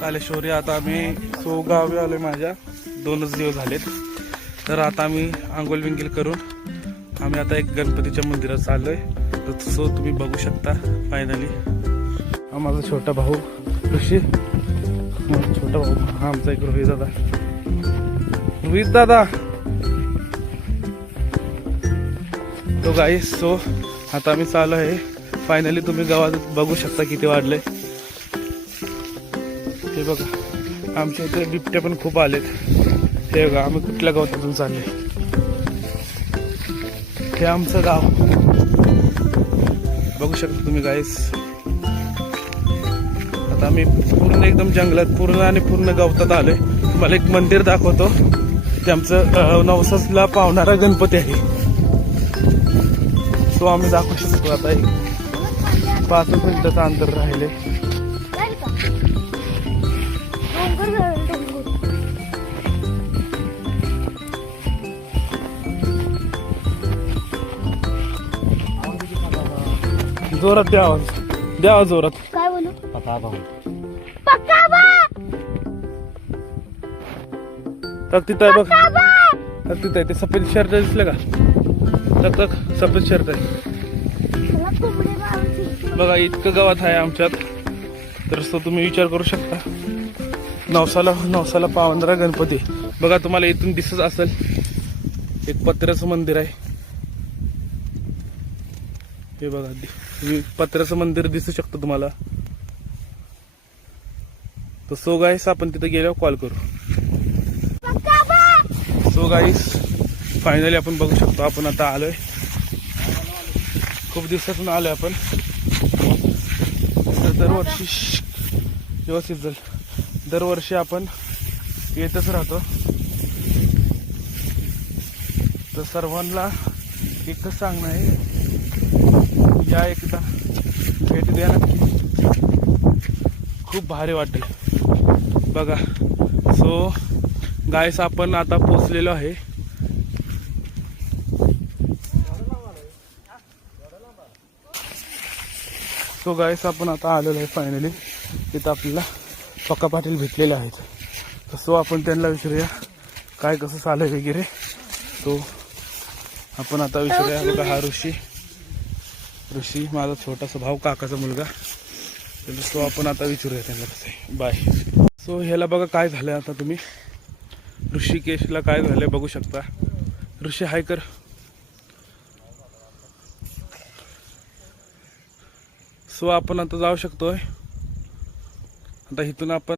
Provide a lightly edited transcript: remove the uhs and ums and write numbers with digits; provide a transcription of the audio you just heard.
कालेश्वरी. आता आम्ही सो गावी आलोय. माझ्या 2च दिवस झालेत. तर आता आम्ही आंघोळ विंगील करून आम्ही आता एक गणपतीच्या मंदिरात चाललोय. तर सो तुम्ही बघू शकता फायनली. हा माझा छोटा भाऊ ऋषी, छोटा भाऊ हा आमचा एक रोहित दादा. रोहित दादा तो गाईस. सो आता आम्ही चालू आहे फायनली. तुम्ही गावात बघू शकता किती वाढलंय हे बघा. आमच्या इथे बिबटे पण खूप आलेत. हे बघा आम्ही कुठल्या गावातून चालले. हे आमचं गाव बघू शकता तुम्ही गाईस. आता आम्ही पूर्ण एकदम जंगलात पूर्ण गवतात आलोय. तुम्हाला एक मंदिर दाखवतो. ते आमचं नवसाला पावणारा गणपती आहे. तो आम्ही दाखवू शकतो. आता एक 5 मिनिटाचं अंतर राहिले. जोरात द्या आवाज जोरात. काय बोलू? तर तिथं आहे बघ. तर तिथं आहे ते सफेद शर्ट दिसलं का? तक सफेद शर्ट आहे बघा. इतकं गावात आहे आमच्यात. तर तो तुम्ही विचार करू शकता. नवसाला पावणारा गणपती बघा. तुम्हाला इथून दिसत असेल एक पत्र्याचं मंदिर आहे. हे बघा पत्र्याचं मंदिर दिसू शकतं तुम्हाला. तर सो गाईस आपण तिथे गेल्यावर कॉल करू. सो गाईस फायनली आपण बघू शकतो. आपण आता आलोय. खूप दिवसातून आलोय आपण. दरवर्षी व्यवस्थित झालं. दरवर्षी आपण येतच राहतो. तर सर्वांना एकच सांगणं आहे, या एकदा भेट द्या नक्की. खूप भारी वाटेल बघा. सो गाईस आपण आता पोचलेलो आहे. सो गाईस आपण आता आलेलो आहे फायनली. तिथं आपल्याला पक्का पाटील भेटलेले आहेत. तर सो आपण त्यांना विचारूया काय कसं चालू वगैरे. तो आपण आता विचारूया. बघा हा ऋषी माझा छोटासा भाऊ, काकाचा मुलगा. सो आपण आता विचारूया त्यांना कसं आहे. बाय. सो ह्याला बघा काय झालंय. आता तुम्ही ऋषिकेशला काय झालंय बघू शकता. ऋषी हाय कर. सो आपण आता जाऊ शकतोय. आता इथून आपण